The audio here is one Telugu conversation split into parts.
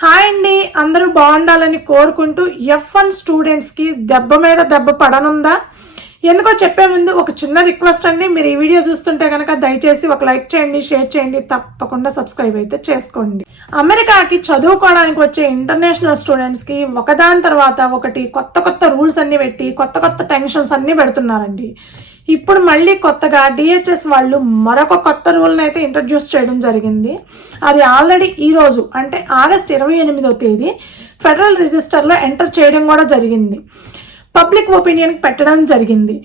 హాయ్ అండి, అందరూ బాగుండాలని కోరుకుంటూ F1 స్టూడెంట్స్కి దెబ్బ మీద దెబ్బ పడనుందా? ఎందుకో చెప్పే ముందు ఒక చిన్న రిక్వెస్ట్ అండి. మీరు ఈ వీడియో చూస్తుంటే కనుక దయచేసి ఒక లైక్ చేయండి, షేర్ చేయండి, తప్పకుండా సబ్స్క్రైబ్ అయితే చేసుకోండి. అమెరికాకి చదువుకోవడానికి వచ్చే ఇంటర్నేషనల్ స్టూడెంట్స్కి ఒకదాని తర్వాత ఒకటి కొత్త కొత్త రూల్స్ అన్ని పెట్టి కొత్త కొత్త టెన్షన్స్ అన్ని పెడుతున్నారండి. ఇప్పుడు మళ్ళీ కొత్తగా DHS వాళ్ళు మరొక కొత్త రూల్ని అయితే ఇంట్రడ్యూస్ చేయడం జరిగింది. అది ఆల్రెడీ ఈ రోజు అంటే ఆగస్ట్ 28వ తేదీ ఫెడరల్ రిజిస్టర్లో ఎంటర్ చేయడం కూడా జరిగింది. పబ్లిక్ ఒపీనియన్కి పెట్టడం జరిగింది.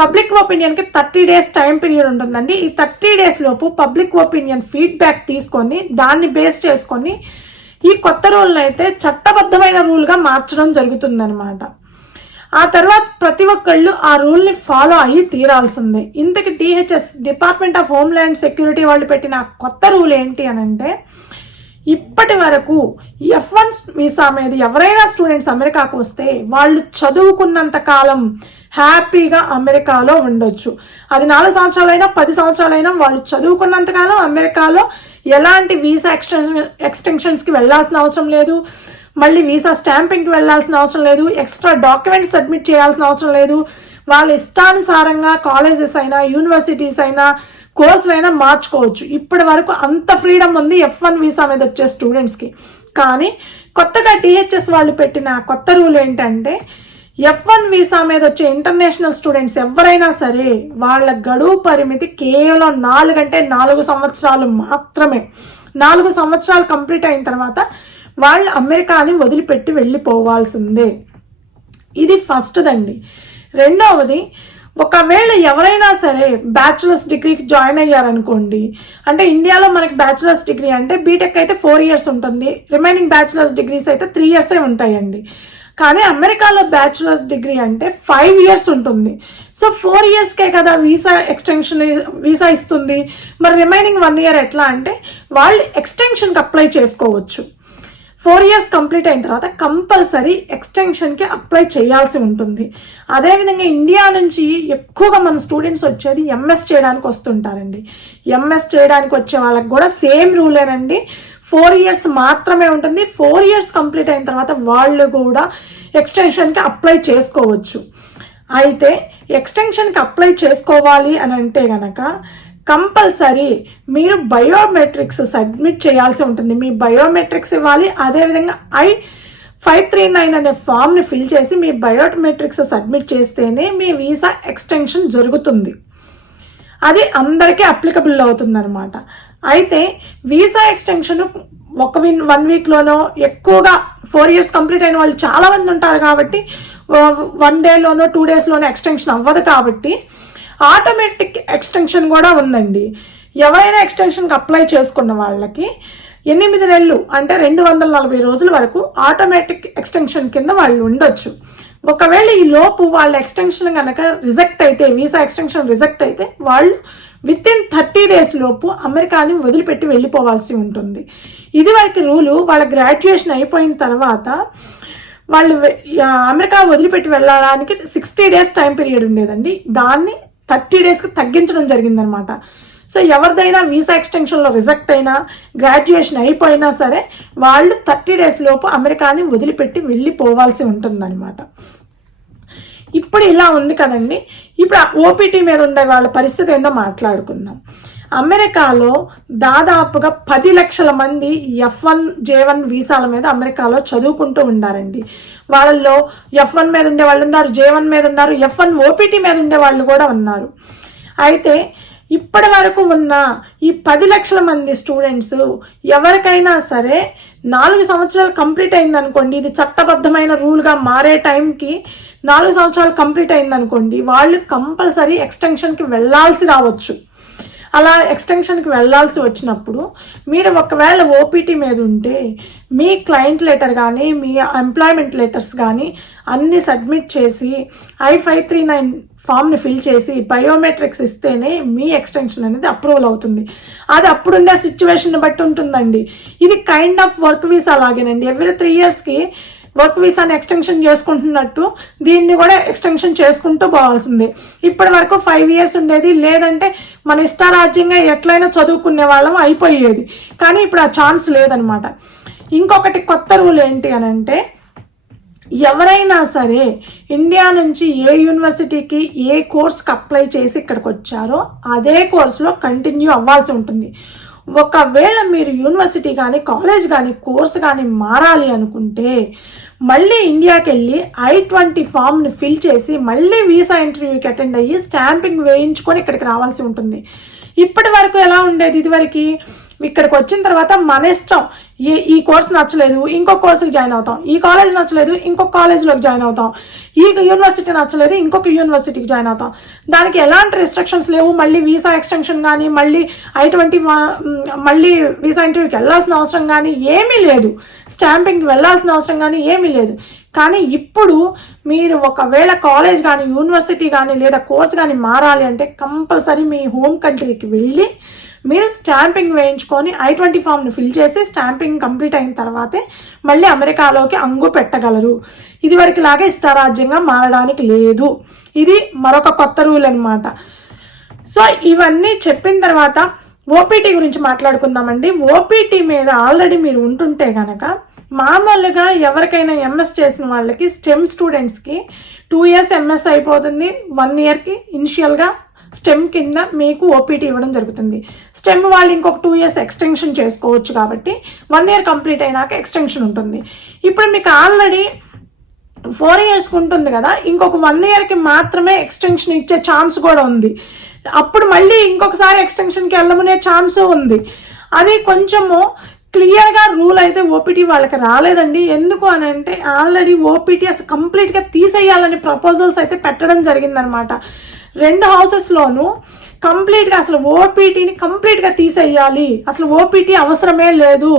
పబ్లిక్ ఒపీనియన్కి 30 days టైం పీరియడ్ ఉంటుందండి. ఈ 30 days లోపు పబ్లిక్ ఒపీనియన్ ఫీడ్బ్యాక్ తీసుకొని దాన్ని బేస్ చేసుకొని ఈ కొత్త రూల్ని అయితే చట్టబద్ధమైన రూల్గా మార్చడం జరుగుతుందన్నమాట. ఆ తర్వాత ప్రతి ఒక్కళ్ళు ఆ రూల్ని ఫాలో అయ్యి తీరాల్సిందే. ఇంతకి DHS department of homeland security వాళ్ళు పెట్టిన కొత్త రూల్ ఏంటి అని అంటే, ఇప్పటి వరకు F1 వీసా మీద ఎవరైనా స్టూడెంట్స్ అమెరికాకు వస్తే వాళ్ళు చదువుకున్నంత కాలం హ్యాపీగా అమెరికాలో ఉండొచ్చు. అది 4 సంవత్సరాలైనా 10 సంవత్సరాలైనా వాళ్ళు చదువుకున్నంత కాలం అమెరికాలో ఎలాంటి వీసా ఎక్స్టెన్షన్స్కి వెళ్లాల్సిన అవసరం లేదు, మళ్ళీ వీసా స్టాంపింగ్కి వెళ్లాల్సిన అవసరం లేదు, ఎక్స్ట్రా డాక్యుమెంట్స్ సబ్మిట్ చేయాల్సిన అవసరం లేదు. వాళ్ళ ఇష్టానుసారంగా కాలేజెస్ అయినా యూనివర్సిటీస్ అయినా కోర్సులు అయినా మార్చుకోవచ్చు. ఇప్పటి వరకు అంత ఫ్రీడమ్ ఉంది F1 వీసా మీద వచ్చే స్టూడెంట్స్కి. కానీ కొత్తగా DHS వాళ్ళు పెట్టిన కొత్త రూల్ ఏంటంటే, F1 వీసా మీద వచ్చే ఇంటర్నేషనల్ స్టూడెంట్స్ ఎవరైనా సరే వాళ్ళ గడువు పరిమితి కేవలం 4 సంవత్సరాలు మాత్రమే. 4 సంవత్సరాలు కంప్లీట్ అయిన తర్వాత వాళ్ళు అమెరికాని వదిలిపెట్టి వెళ్ళిపోవాల్సిందే. ఇది ఫస్ట్ దండి. రెండవది, ఒకవేళ ఎవరైనా సరే బ్యాచులర్స్ డిగ్రీకి జాయిన్ అయ్యారనుకోండి, అంటే ఇండియాలో మనకి బ్యాచులర్స్ డిగ్రీ అంటే బీటెక్ అయితే 4 years ఉంటుంది, రిమైనింగ్ బ్యాచులర్స్ డిగ్రీస్ అయితే 3 years ఉంటాయండి. కానీ అమెరికాలో బ్యాచులర్స్ డిగ్రీ అంటే 5 years ఉంటుంది. సో 4 yearsకే కదా వీసా ఇస్తుంది. మరి రిమైనింగ్ 1 year ఎట్లా అంటే వాళ్ళు ఎక్స్టెన్షన్కి అప్లై చేసుకోవచ్చు. 4 years కంప్లీట్ అయిన తర్వాత కంపల్సరీ ఎక్స్టెన్షన్కి అప్లై చేయాల్సి ఉంటుంది. అదేవిధంగా ఇండియా నుంచి ఎక్కువగా మన స్టూడెంట్స్ వచ్చేది MS చేయడానికి వస్తుంటారండి. MS చేయడానికి వచ్చే వాళ్ళకి కూడా సేమ్ రూలేనండి. 4 years మాత్రమే ఉంటుంది. 4 years కంప్లీట్ అయిన తర్వాత వాళ్ళు కూడా ఎక్స్టెన్షన్కి అప్లై చేసుకోవచ్చు. అయితే ఎక్స్టెన్షన్కి అప్లై చేసుకోవాలి అని అంటే గనక కంపల్సరీ మీరు బయోమెట్రిక్స్ సబ్మిట్ చేయాల్సి ఉంటుంది. మీ బయోమెట్రిక్స్ ఇవ్వాలి. అదేవిధంగా I-539 అనే ఫామ్ని ఫిల్ చేసి మీ బయోమెట్రిక్స్ సబ్మిట్ చేస్తేనే మీ వీసా ఎక్స్టెన్షన్ జరుగుతుంది. అది అందరికీ అప్లికబుల్ అవుతుంది అనమాట. అయితే వీసా ఎక్స్టెన్షన్ 1 weekలోనో, ఎక్కువగా 4 years కంప్లీట్ అయిన వాళ్ళు చాలా మంది ఉంటారు కాబట్టి 1 dayలోనో 2 daysలోనో ఎక్స్టెన్షన్ అవ్వదు. కాబట్టి ఆటోమేటిక్ ఎక్స్టెన్షన్ కూడా ఉందండి. ఎవరైనా ఎక్స్టెన్షన్కి అప్లై చేసుకున్న వాళ్ళకి 8 నెలలు అంటే 240 రోజుల వరకు ఆటోమేటిక్ ఎక్స్టెన్షన్ కింద వాళ్ళు ఉండొచ్చు. ఒకవేళ ఈ లోపు వాళ్ళ ఎక్స్టెన్షన్ కనుక రిజెక్ట్ అయితే, వీసా ఎక్స్టెన్షన్ రిజెక్ట్ అయితే వాళ్ళు విత్-ఇన్ 30 days లోపు అమెరికాని వదిలిపెట్టి వెళ్ళిపోవాల్సి ఉంటుంది. ఇది వరకు రూలు వాళ్ళ గ్రాడ్యుయేషన్ అయిపోయిన తర్వాత వాళ్ళు అమెరికా వదిలిపెట్టి వెళ్ళడానికి 60 days టైం పీరియడ్ ఉండేదండి. దాన్ని 30 daysకి తగ్గించడం జరిగిందనమాట. సో ఎవరిదైనా వీసా ఎక్స్టెన్షన్లో రిజెక్ట్ అయినా, గ్రాడ్యుయేషన్ అయిపోయినా సరే వాళ్ళు 30 days లోపు అమెరికాని వదిలిపెట్టి వెళ్ళిపోవాల్సి ఉంటుందన్నమాట. ఇప్పుడు ఇలా ఉంది కదండి. ఇప్పుడు OPT మీద ఉండే వాళ్ళ పరిస్థితి ఏందో మాట్లాడుకుందాం. అమెరికాలో దాదాపుగా 10 లక్షల మంది F1 J1 వీసాల మీద అమెరికాలో చదువుకుంటూ ఉండారండి. వాళ్ళల్లో F1 మీద ఉండే వాళ్ళు ఉన్నారు, J1 మీద ఉన్నారు, F1 OPT మీద ఉండే వాళ్ళు కూడా ఉన్నారు. అయితే ఇప్పటి వరకు ఉన్న ఈ 10 లక్షల మంది స్టూడెంట్స్ ఎవరికైనా సరే 4 సంవత్సరాలు కంప్లీట్ అయిందనుకోండి, ఇది చట్టబద్ధమైన రూల్గా మారే టైంకి 4 సంవత్సరాలు కంప్లీట్ అయిందనుకోండి, వాళ్ళు కంపల్సరీ ఎక్స్టెన్షన్కి వెళ్ళాల్సి రావచ్చు. అలా ఎక్స్టెన్షన్కి వెళ్ళాల్సి వచ్చినప్పుడు మీరు ఒకవేళ OPT మీద ఉంటే మీ క్లయింట్ లెటర్ కానీ, మీ ఎంప్లాయ్మెంట్ లెటర్స్ కానీ అన్నీ సబ్మిట్ చేసి I-539 ఫామ్ని ఫిల్ చేసి బయోమెట్రిక్స్ ఇస్తేనే మీ ఎక్స్టెన్షన్ అనేది అప్రూవల్ అవుతుంది. అది అప్పుడుండే సిచ్యువేషన్ బట్టి ఉంటుందండి. ఇది కైండ్ ఆఫ్ వర్క్ వీసా లాగేనండి. ఎవ్రీ 3 yearsకి వర్క్ వీసాని ఎక్స్టెన్షన్ చేసుకుంటున్నట్టు దీన్ని కూడా ఎక్స్టెన్షన్ చేసుకుంటూ పోవాల్సిందే. ఇప్పటి వరకు 5 years ఉండేది, లేదంటే మన ఇష్టారాజ్యంగా ఎట్లయినా చదువుకునే వాళ్ళం అయిపోయేది. కానీ ఇప్పుడు ఆ ఛాన్స్ లేదనమాట. ఇంకొకటి కొత్త రూల్ ఏంటి అని అంటే, ఎవరైనా సరే ఇండియా నుంచి ఏ యూనివర్సిటీకి ఏ కోర్స్కి అప్లై చేసి ఇక్కడికి వచ్చారో అదే కోర్సులో కంటిన్యూ అవ్వాల్సి ఉంటుంది. ఒకవేళ మీరు యూనివర్సిటీ కానీ కాలేజ్ కానీ కోర్స్ కానీ మారాలి అనుకుంటే మళ్ళీ ఇండియాకి వెళ్ళి I-20 ఫామ్ని ఫిల్ చేసి మళ్ళీ వీసా ఇంటర్వ్యూకి అటెండ్ అయ్యి స్టాంపింగ్ వేయించుకొని ఇక్కడికి రావాల్సి ఉంటుంది. ఇప్పటి వరకు ఎలా ఉండేది, ఇదివరకు ఇక్కడికి వచ్చిన తర్వాత మన ఇష్టం, ఈ కోర్స్ నచ్చలేదు ఇంకొక కోర్సుకి జాయిన్ అవుతాం, ఈ కాలేజ్ నచ్చలేదు ఇంకొక కాలేజ్లోకి జాయిన్ అవుతాం, ఈ యూనివర్సిటీ నచ్చలేదు ఇంకొక యూనివర్సిటీకి జాయిన్ అవుతాం. దానికి ఎలాంటి రిస్ట్రిక్షన్స్ లేవు. మళ్ళీ వీసా ఎక్స్టెన్షన్ కానీ మళ్ళీ I-20 మళ్ళీ వీసా ఇంటర్వ్యూకి వెళ్ళాల్సిన అవసరం కానీ ఏమీ లేదు, స్టాంపింగ్కి వెళ్ళాల్సిన అవసరం కానీ ఏమీ లేదు. కానీ ఇప్పుడు మీరు ఒకవేళ కాలేజ్ కానీ యూనివర్సిటీ కానీ లేదా కోర్స్ కానీ మారాలి అంటే కంపల్సరీ మీ హోమ్ కంట్రీకి వెళ్ళి మీరు స్టాంపింగ్ వేయించుకొని I-20 ఫామ్ని ఫిల్ చేసి స్టాంపింగ్ కంప్లీట్ అయిన తర్వాతే మళ్ళీ అమెరికాలోకి అంగు పెట్టగలరు. ఇదివరకు లాగా ఇష్టారాజ్యంగా మారడానికి లేదు. ఇది మరొక కొత్త రూల్ అనమాట. సో ఇవన్నీ చెప్పిన తర్వాత ఓపీటీ గురించి మాట్లాడుకుందామండి. ఓపీటీ మీద ఆల్రెడీ మీరు ఉంటుంటే కనుక మామూలుగా ఎవరికైనా ఎంఎస్ చేసిన వాళ్ళకి స్టెమ్ స్టూడెంట్స్కి 2 years ఎంఎస్ అయిపోతుంది. 1 yearకి ఇనిషియల్గా స్టెమ్ కింద మీకు ఓపీటీ ఇవ్వడం జరుగుతుంది. స్టెమ్ వాళ్ళు ఇంకొక 2 years ఎక్స్టెన్షన్ చేసుకోవచ్చు కాబట్టి 1 year కంప్లీట్ అయినాక ఎక్స్టెన్షన్ ఉంటుంది. ఇప్పుడు మీకు ఆల్రెడీ 4 years ఉంటుంది కదా, ఇంకొక 1 yearకి మాత్రమే ఎక్స్టెన్షన్ ఇచ్చే ఛాన్స్ కూడా ఉంది. అప్పుడు మళ్ళీ ఇంకొకసారి ఎక్స్టెన్షన్కి వెళ్ళమనే ఛాన్స్ ఉంది. అది కొంచెము క్లియర్గా రూల్ అయితే ఓపీటీ వాళ్ళకి రాలేదండి. ఎందుకు అని అంటే ఆల్రెడీ ఓపీటీ అసలు కంప్లీట్గా తీసేయాలని ప్రపోజల్స్ అయితే పెట్టడం జరిగిందనమాట. 2 హౌసెస్లోనూ కంప్లీట్గా అసలు ఓపీటీని కంప్లీట్గా తీసేయాలి, అసలు ఓపీటీ అవసరమే లేదు,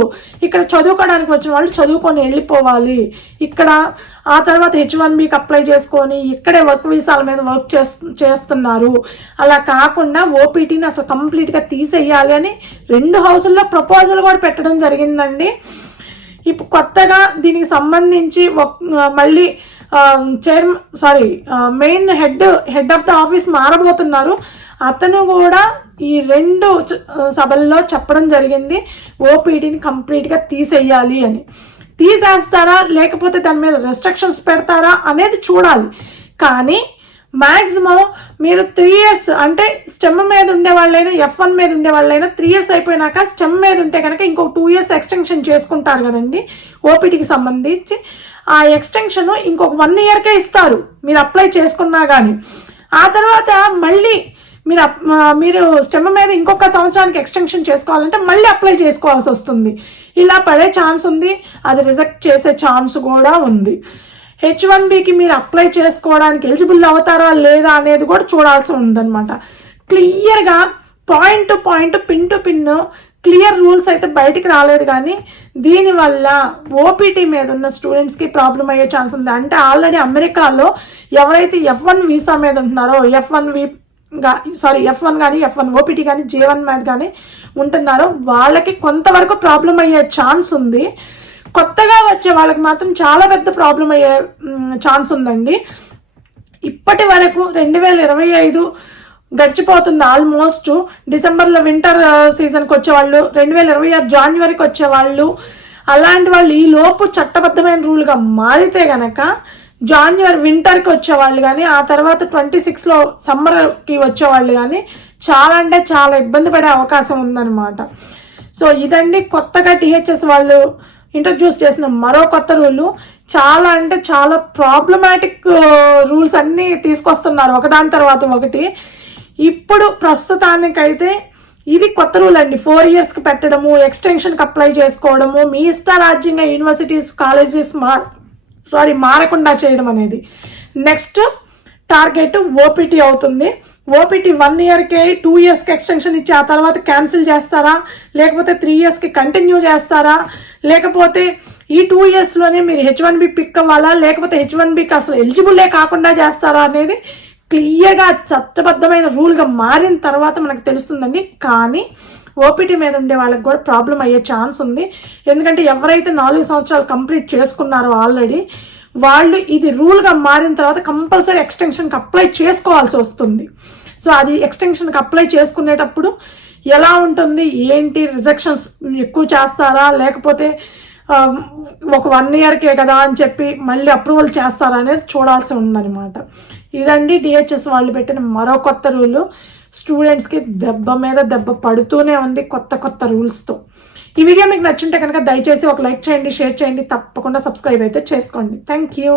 ఇక్కడ చదువుకోవడానికి వచ్చిన వాళ్ళు చదువుకొని వెళ్ళిపోవాలి, ఇక్కడ ఆ తర్వాత H-1Bకి అప్లై చేసుకొని ఇక్కడే వర్క్ వీసాల మీద వర్క్ చేస్తున్నారు, అలా కాకుండా ఓపీటీని అసలు కంప్లీట్గా తీసేయాలి అని 2 హౌసుల్లో ప్రపోజల్ కూడా పెట్టడం జరిగిందండి. ఇప్పుడు కొత్తగా దీనికి సంబంధించి మళ్ళీ main head of the office మారబోతున్నారు. అతను కూడా ఈ 2 సభల్లో చెప్పడం జరిగింది ఓపీటీని కంప్లీట్గా తీసేయాలి అని. తీసేస్తారా లేకపోతే దాని మీద రెస్ట్రిక్షన్స్ పెడతారా అనేది చూడాలి. కానీ మ్యాక్సిమం మీరు 3 years అంటే స్టెమ్ మీద ఉండే వాళ్ళైనా F1 మీద ఉండే వాళ్ళైనా 3 years అయిపోయినాక స్టెమ్ మీద ఉంటే కనుక ఇంకొక 2 years ఎక్స్టెన్షన్ చేసుకుంటారు కదండి ఓపీటీకి సంబంధించి. ఆ ఎక్స్టెన్షన్ ఇంకొక 1 yearకే ఇస్తారు మీరు అప్లై చేసుకున్నా కానీ. ఆ తర్వాత మళ్ళీ మీరు స్టెమ్ మీద ఇంకొక సంవత్సరానికి ఎక్స్టెన్షన్ చేసుకోవాలంటే మళ్ళీ అప్లై చేసుకోవాల్సి వస్తుంది. ఇలా పడే ఛాన్స్ ఉంది, అది రిజెక్ట్ చేసే ఛాన్స్ కూడా ఉంది. H-1Bకి మీరు అప్లై చేసుకోవడానికి ఎలిజిబుల్ అవుతారా లేదా అనేది కూడా చూడాల్సి ఉందన్నమాట. క్లియర్గా point to point, pin to pin clear rules అయితే బయటికి రాలేదు. కానీ దీనివల్ల ఓపీటీ మీద ఉన్న స్టూడెంట్స్కి ప్రాబ్లం అయ్యే ఛాన్స్ ఉంది. అంటే ఆల్రెడీ అమెరికాలో ఎవరైతే F1 వీసా మీద ఉంటున్నారో F1 కానీ F1 ఓపీటీ కానీ J1 మీద కానీ ఉంటున్నారో వాళ్ళకి కొంతవరకు ప్రాబ్లం అయ్యే ఛాన్స్ ఉంది. కొత్తగా వచ్చే వాళ్ళకి మాత్రం చాలా పెద్ద ప్రాబ్లం అయ్యే ఛాన్స్ ఉందండి. ఇప్పటి వరకు 2025 గడిచిపోతుంది. ఆల్మోస్ట్ డిసెంబర్లో వింటర్ సీజన్కి వచ్చేవాళ్ళు, 2026 జాన్వరికి వచ్చేవాళ్ళు, అలాంటి వాళ్ళు ఈ లోపు చట్టబద్ధమైన రూల్గా మారితే గనక జాన్వరి వింటర్కి వచ్చేవాళ్ళు కానీ ఆ తర్వాత 26లో సమ్మర్కి వచ్చేవాళ్ళు కానీ చాలా అంటే చాలా ఇబ్బంది పడే అవకాశం ఉందన్నమాట. సో ఇదండి కొత్తగా THS వాళ్ళు ఇంట్రడ్యూస్ చేసిన మరో కొత్త రూలు. చాలా అంటే చాలా ప్రాబ్లమాటిక్ రూల్స్ అన్నీ తీసుకొస్తున్నారు ఒకదాని తర్వాత ఒకటి. ఇప్పుడు ప్రస్తుతానికైతే ఇది కొత్త రూల్ అండి. 4 yearsకి పెట్టడము, ఎక్స్టెన్షన్కి అప్లై చేసుకోవడము, మీ ఇష్టారాజ్యంగా యూనివర్సిటీస్ కాలేజెస్ మారకుండా చేయడం అనేది. నెక్స్ట్ టార్గెట్ ఓపీటీ అవుతుంది. ఓపీటీ 1 yearకే 2 yearsకి ఎక్స్టెన్షన్ ఇచ్చి ఆ తర్వాత క్యాన్సిల్ చేస్తారా, లేకపోతే 3 yearsకి కంటిన్యూ చేస్తారా, లేకపోతే ఈ 2 yearsలోనే మీరు H-1B పిక్ అవ్వాలా, లేకపోతే H-1Bకి అసలు ఎలిజిబుల్లే కాకుండా చేస్తారా అనేది క్లియర్గా చట్టబద్ధమైన రూల్గా మారిన తర్వాత మనకు తెలుస్తుందండి. కానీ ఓపీటీ మీద ఉండే వాళ్ళకి కూడా ప్రాబ్లం అయ్యే ఛాన్స్ ఉంది. ఎందుకంటే ఎవరైతే 4 సంవత్సరాలు కంప్లీట్ చేసుకున్నారో ఆల్రెడీ వాళ్ళు ఇది రూల్గా మారిన తర్వాత కంపల్సరీ ఎక్స్టెన్షన్కి అప్లై చేసుకోవాల్సి వస్తుంది. సో అది ఎక్స్టెన్షన్కి అప్లై చేసుకునేటప్పుడు ఎలా ఉంటుంది ఏంటి, రిజెక్షన్స్ ఎక్కువ చేస్తారా లేకపోతే ఒక 1 ఇయర్కే కదా అని చెప్పి మళ్ళీ అప్రూవల్ చేస్తారా అనేది చూడాల్సి ఉందన్నమాట. ఇదండి డిహెచ్ఎస్ వాళ్ళు పెట్టిన మరో కొత్త రూలు. స్టూడెంట్స్కి దెబ్బ మీద దెబ్బ పడుతూనే ఉంది కొత్త రూల్స్తో. ఈ వీడియో మీకు నచ్చుంటే కనుక దయచేసి ఒక లైక్ చేయండి, షేర్ చేయండి, తప్పకుండా సబ్స్క్రైబ్ అయితే చేసుకోండి. Thank you.